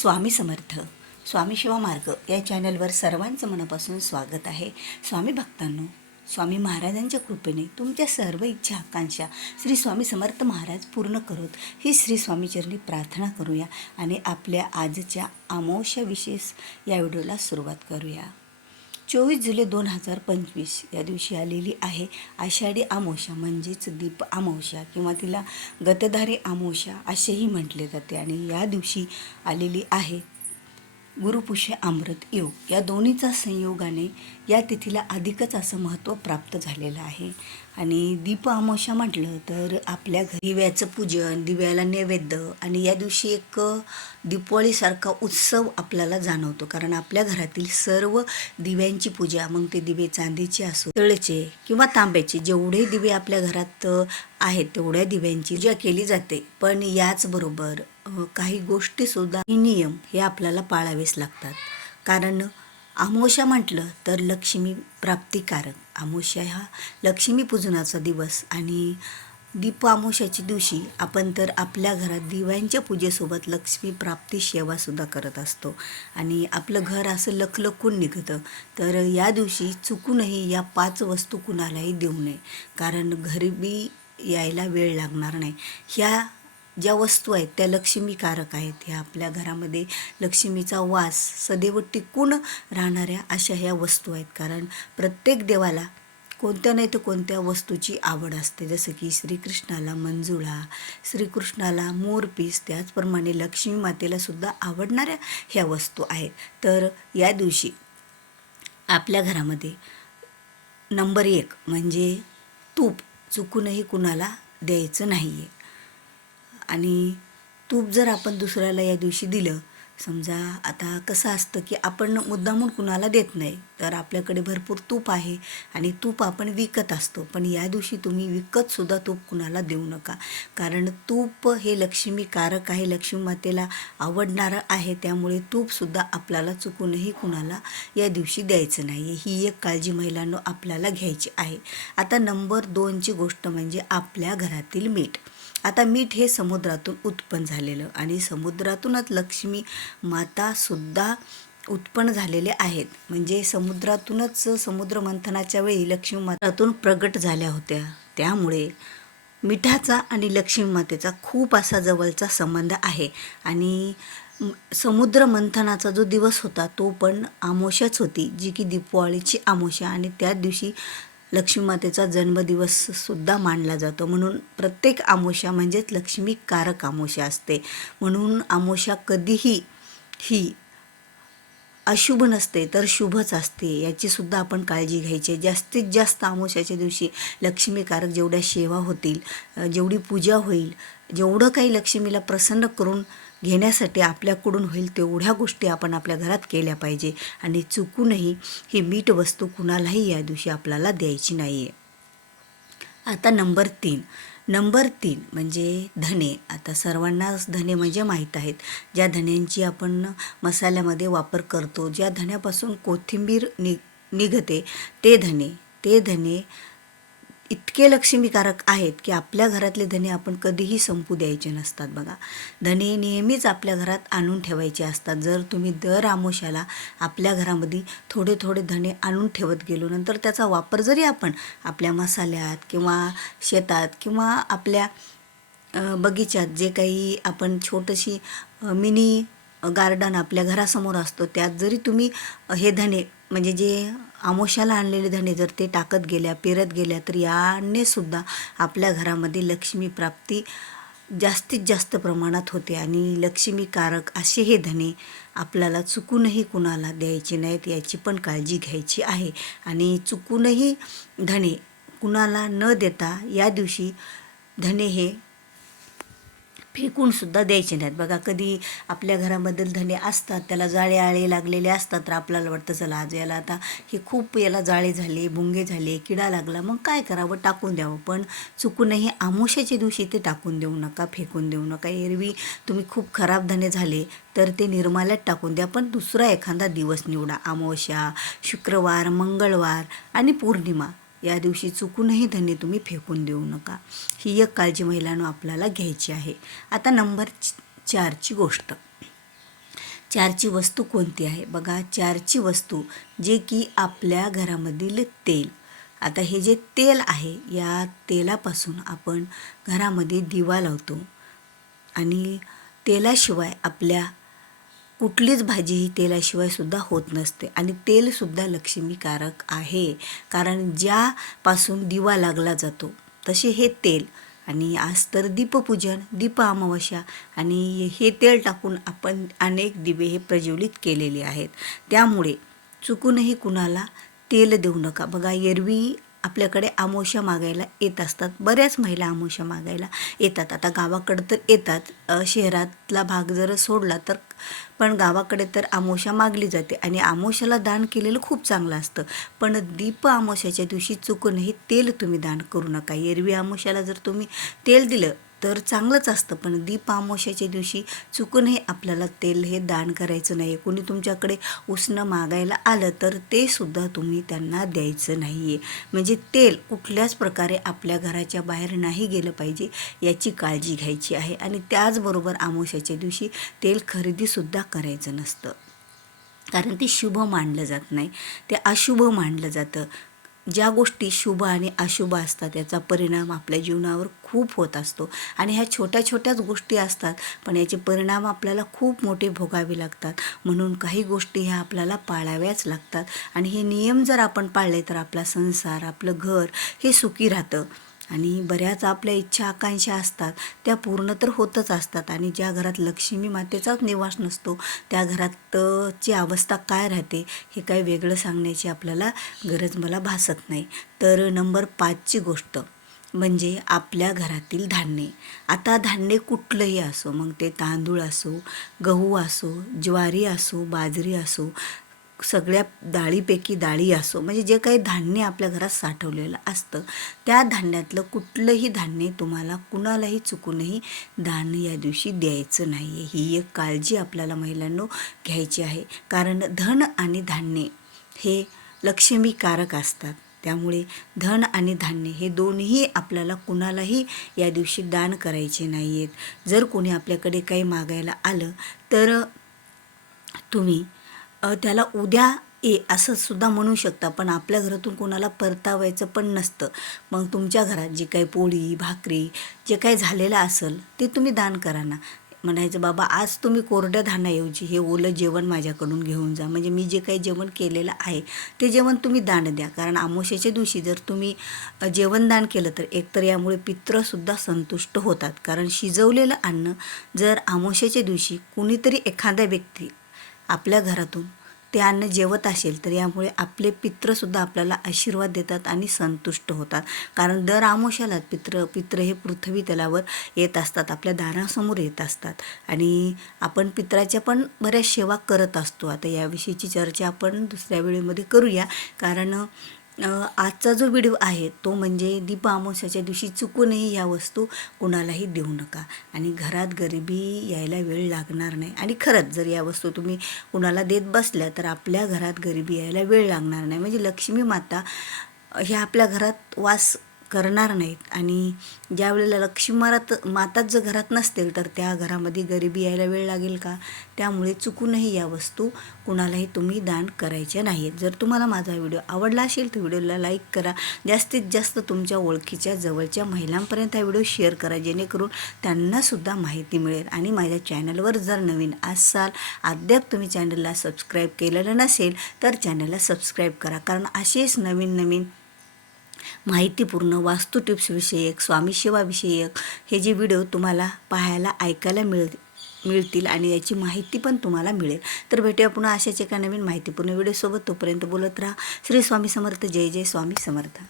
स्वामी समर्थ स्वामी शिवा मार्ग या चॅनलवर सर्वांचं मनापासून स्वागत आहे. स्वामी भक्तांनो स्वामी महाराजांच्या कृपेने तुमच्या सर्व इच्छा आकांक्षा श्री स्वामी समर्थ महाराज पूर्ण करोत. ही श्री स्वामीचरणी प्रार्थना करूया आणि आपल्या आजच्या अमावस्या विशेष या व्हिडिओला सुरुवात करूया. चोवीस जुलै दोन हजार पंचवीस या दिवशी आलेली आहे. आषाढी आमोशा म्हणजेच दीप अमावस्या किंवा तिला गतधारी आमोशा असेही म्हटले जाते आणि या दिवशी आलेली आहे. गुरुपुष्य अमृत योग या दोन्हीचा संयोगाने या तिथीला अधिकच असं महत्त्व प्राप्त झालेलं आहे. आणि दीप अमावस्या म्हटलं तर आपल्या घरी दिव्याचं पूजन दिव्याला नैवेद्य आणि या दिवशी एक दीपावलीसारखा उत्सव आपल्याला जाणवतो. कारण आपल्या घरातील सर्व दिव्यांची पूजा मग ते दिवे चांदीचे असो तळचे किंवा तांब्याचे जेवढे दिवे आपल्या घरात आहेत तेवढ्या दिव्यांची पूजा केली जाते. पण याचबरोबर काही गोष्टीसुद्धा नियम हे आपल्याला पाळावेच लागतात. कारण आमोशा म्हटलं तर लक्ष्मी प्राप्तिकारक. आमोशा हा लक्ष्मी पूजनाचा दिवस आणि दीप आमोशाच्या दिवशी आपण तर आपल्या घरात दिव्यांच्या पूजेसोबत लक्ष्मी प्राप्ती सेवासुद्धा करत असतो. आणि आपलं घर असं लखलखून निघतं. तर या दिवशी चुकूनही या पाच वस्तू कुणालाही देऊ नये. कारण गरिबी यायला वेळ लागणार नाही. ह्या ज्या वस्तू आहेत त्या लक्ष्मीकारक आहेत. ह्या आपल्या घरामध्ये लक्ष्मीचा वास सदैव टिकून राहणाऱ्या अशा ह्या वस्तू आहेत. कारण प्रत्येक देवाला कोणत्या नाही तर कोणत्या वस्तूची आवड असते. जसं की श्रीकृष्णाला मंजुळा श्रीकृष्णाला मोरपीस त्याचप्रमाणे लक्ष्मी मातेला सुद्धा आवडणाऱ्या ह्या वस्तू आहेत. तर या दिवशी आपल्या घरामध्ये नंबर एक म्हणजे तूप चुकूनही कुणाला द्यायचं नाही आहे आणि तूप जर आपण दुसऱ्याला या दिवशी दिलं समजा आता कसं असतं की आपण मुद्दामून कुणाला देत नाही तर आपल्याकडे भरपूर तूप आहे आणि तूप आपण विकत असतो. पण या दिवशी तुम्ही विकतसुद्धा तूप कुणाला देऊ नका. कारण तूप हे लक्ष्मीकारक आहे लक्ष्मी मातेला आवडणारं आहे त्यामुळे तूपसुद्धा आपल्याला चुकूनही कुणाला या दिवशी द्यायचं नाही आहे ही एक काळजी महिलांनो आपल्याला घ्यायची आहे. आता नंबर दोनची गोष्ट म्हणजे आपल्या घरातील मीठ. आता मीठ हे समुद्रातून उत्पन्न झालेलं आणि समुद्रातूनच लक्ष्मी मातासुद्धा उत्पन्न झालेले आहेत. म्हणजे समुद्रातूनच समुद्र मंथनाच्या वेळी लक्ष्मी मातातून प्रगट झाल्या होत्या. त्यामुळे मिठाचा आणि लक्ष्मी मातेचा खूप असा जवळचा संबंध आहे. आणि समुद्र मंथनाचा जो दिवस होता तो पण आमोशाच होती जी की दीपावळीची आमोशा. आणि त्याच दिवशी लक्ष्मी मातेचा जन्मदिवस सुद्धा मानला जातो. म्हणून प्रत्येक आमोशा म्हणजेच लक्ष्मीकारक आमोशा असते. म्हणून आमोशा कधीही ही अशुभ नसते तर शुभच असते. याचीसुद्धा आपण काळजी घ्यायची आहे. जास्तीत जास्त आमोशाच्या दिवशी लक्ष्मीकारक जेवढ्या सेवा होतील जेवढी पूजा होईल जेवढं काही लक्ष्मीला प्रसन्न करून घेण्यासाठी आपल्याकडून होईल तेवढ्या गोष्टी आपण आपल्या घरात केल्या पाहिजे. आणि चुकूनही ही मीठ वस्तू कुणालाही या दिवशी आपल्याला द्यायची नाही आहे आता नंबर तीन. नंबर तीन म्हणजे धने. आता सर्वांनाच धने म्हणजे माहीत आहेत. ज्या धन्यांची आपण मसाल्यामध्ये वापर करतो ज्या धन्यापासून कोथिंबीर नि निघते ते धने. ते धने इतके लक्ष्मीकारक आहेत की आपल्या घरातले धने आपण कधीही संपू द्यायचे नसतात बघा. धने नेहमीच आपल्या घरात आणून ठेवायचे असतात. जर तुम्ही दर आमोशाला आपल्या घरामध्ये थोडे थोडे धने आणून ठेवत गेलो नंतर त्याचा वापर जरी आपण आपल्या मसाल्यात किंवा शेतात किंवा आपल्या बगीचात जे काही आपण छोटंशी मिनी गार्डन आपल्या घरासमोर असतो त्यात जरी तुम्ही हे धने म्हणजे जे आमोशाला आणलेले धने जर ते टाकत गेल्या पेरत गेल्या तर याने सुद्धा आपल्या घरामध्ये लक्ष्मी प्राप्ती जास्तीत जास्त प्रमाणात होते. आणि लक्ष्मीकारक असे हे धने आपल्याला चुकूनही कुणाला द्यायचे नाहीत याची पण काळजी घ्यायची आहे. आणि चुकूनही धने कुणाला न देता या दिवशी धने हे फेकूनसुद्धा द्यायचे नाहीत. बघा कधी आपल्या घरामधील धने असतात त्याला जाळे आळे लागलेले असतात तर आपल्याला वाटतं चला आज याला आता हे खूप याला जाळे झाले भुंगे झाले किडा लागला मग काय करावं? टाकून द्यावं. पण चुकूनही आमोशाच्या दिवशी ते टाकून देऊ नका फेकून देऊ नका. एरवी तुम्ही खूप खराब धने झाले तर ते निर्माल्यात टाकून द्या पण दुसरा एखादा दिवस निवडा. अमावस्या शुक्रवार मंगळवार आणि पौर्णिमा. या दिवशी चुकूनही धने तुम्ही फेकून देऊ नका. ही एक काळजी महिलांनो आपल्याला घ्यायची आहे. आता नंबर चारची गोष्ट. चारची वस्तू कोणती आहे? बघा चारची वस्तू जे की आपल्या घरामधील तेल. आता हे जे तेल आहे या तेलापासून आपण घरामध्ये दिवा लावतो. आणि तेलाशिवाय आपल्या कुठलीच भाजी ही तेलाशिवाय सुद्धा होत नसते. आणि तेलसुद्धा लक्ष्मीकारक आहे. कारण ज्यापासून दिवा लागला जातो तसे हे तेल. आणि आज तर दीपपूजन दीप अमावस्या आणि हे तेल टाकून आपण अनेक दिवे हे प्रज्वलित केलेले आहेत. त्यामुळे चुकूनही कुणाला तेल देऊ नका. बघा एरवी आपल्याकडे आमोशा मागायला येत असतात. बऱ्याच महिला आमोशा मागायला येतात. आता गावाकडं तर येतात. शहरातला भाग जर सोडला तर पण गावाकडे तर आमोशा मागली जाते आणि आमोशाला दान केलेलं खूप चांगलं असतं. पण दीप आमोशाच्या दिवशी चुकूनही तेल तुम्ही दान करू नका. एरवी आमोशाला जर तुम्ही तेल दिलं तर चांगलंच असतं पण दीप अमावस्याच्या दिवशी चुकूनही आपल्याला तेल हे दान करायचं नाही कोणी तुमच्याकडे उसणं मागायला आलं तर ते सुद्धा तुम्ही त्यांना द्यायचं नाही आहे म्हणजे तेल कुठल्याच प्रकारे आपल्या घराच्या बाहेर नाही गेलं पाहिजे याची काळजी घ्यायची आहे. आणि त्याचबरोबर आमोशाच्या दिवशी तेल खरेदीसुद्धा करायचं नसतं. कारण ते शुभ मानलं जात नाही. ते अशुभ मानलं जातं. ज्या गोष्टी शुभ आणि अशुभ असतात याचा परिणाम आपल्या जीवनावर खूप होत असतो. आणि ह्या छोट्या छोट्याच गोष्टी असतात पण याचे परिणाम आपल्याला खूप मोठे भोगावे लागतात. म्हणून काही गोष्टी ह्या आपल्याला पाळाव्याच लागतात. आणि हे नियम जर आपण पाळले तर आपला संसार आपलं घर हे सुखी राहतं. आणि बऱ्याच आपल्या इच्छा आकांक्षा असतात. त्या पूर्ण तर होतच असतात. आणि ज्या घरात लक्ष्मी मातेचाच निवास नसतो त्या घरातची अवस्था काय राहते हे काही वेगळं सांगण्याची आपल्याला गरज मला भासत नाही. तर नंबर पाचची गोष्ट म्हणजे आपल्या घरातील धान्ये. आता धान्य कुठलंही असो मग ते तांदूळ असो गहू असो ज्वारी असो बाजरी असो सगळ्या डाळीपैकी डाळी असो म्हणजे जे काही धान्य आपल्या घरात साठवलेलं असतं त्या धान्यातलं कुठलंही धान्य तुम्हाला कुणालाही चुकूनही दान या दिवशी द्यायचं नाही आहे ही एक काळजी आपल्याला महिलांनो घ्यायची आहे. कारण धन आणि धान्य हे लक्ष्मीकारक असतात. त्यामुळे धन आणि धान्य हे दोन्ही आपल्याला कुणालाही या दिवशी दान करायचे नाही आहेत जर कोणी आपल्याकडे काही मागायला आलं तर तुम्ही त्याला उद्या ये असं सुद्धा म्हणू शकता पण आपल्या घरातून कोणाला परतावायचं पण नसतं. मग तुमच्या घरात जी काही पोळी भाकरी जे काही झालेलं असेल ते तुम्ही दान करा ना. म्हणायचं बाबा आज तुम्ही कोरड्या धान्याऐवजी हे ओलं जेवण माझ्याकडून घेऊन जा. म्हणजे मी जे काही जेवण केलेलं आहे ते जेवण तुम्ही दान द्या. कारण आमोशाच्या दिवशी जर तुम्ही जेवण दान केलं तर एकतर यामुळे पित्रसुद्धा संतुष्ट होतात. कारण शिजवलेलं अन्न जर आमोशाच्या दिवशी कुणीतरी एखादा व्यक्ती आपल्या घरातून. ते अन्न जेवत असेल तर यामुळे आपले पित्रसुद्धा आपल्याला आशीर्वाद देतात आणि संतुष्ट होतात. कारण दर आमोशाला पित्र पित्र हे पृथ्वी तलावर येत असतात आपल्या दारासमोर येत असतात. आणि आपण पित्राच्या पण बऱ्याच सेवा करत असतो. आता याविषयीची चर्चा आपण दुसऱ्या वेळेमध्ये करूया. कारण आजचा जो व्हिडिओ आहे तो म्हणजे दीप अमावस्याच्या दिवशी चुकूनही ह्या वस्तू कुणालाही देऊ नका. आणि घरात गरिबी यायला वेळ लागणार नाही. आणि खरंच जर या वस्तू तुम्ही कुणाला देत बसल्या तर आपल्या घरात गरिबी यायला वेळ लागणार नाही. म्हणजे लक्ष्मी माता ह्या आपल्या घरात वास करणार नाहीत. आणि ज्या वेळेला लक्ष्मी मारात माताच जर घरात नसतील तर त्या घरामध्ये गरिबी यायला वेळ लागेल का? त्यामुळे चुकूनही या वस्तू कुणालाही तुम्ही दान करायच्या नाहीत. जर तुम्हाला माझा व्हिडिओ आवडला असेल तर व्हिडिओला लाईक करा. जास्तीत जास्त तुमच्या ओळखीच्या जवळच्या महिलांपर्यंत हा व्हिडिओ शेअर करा जेणेकरून त्यांनासुद्धा माहिती मिळेल. आणि माझ्या चॅनलवर जर नवीन असाल अद्याप तुम्ही चॅनलला सबस्क्राईब केलेलं नसेल तर चॅनलला सबस्क्राईब करा. कारण असेच नवीन नवीन माहितीपूर्ण वास्तू टिप्स विषयक स्वामी सेवा विषयक हे जे व्हिडिओ तुम्हाला पाहायला ऐकायला मिळ मिळतील आणि याची माहिती पण तुम्हाला मिळेल. तर भेटूया पुन्हा अशाच एका नवीन माहितीपूर्ण व्हिडिओसोबत तोपर्यंत बोलत राहा. श्री स्वामी समर्थ. जय जय स्वामी समर्थ.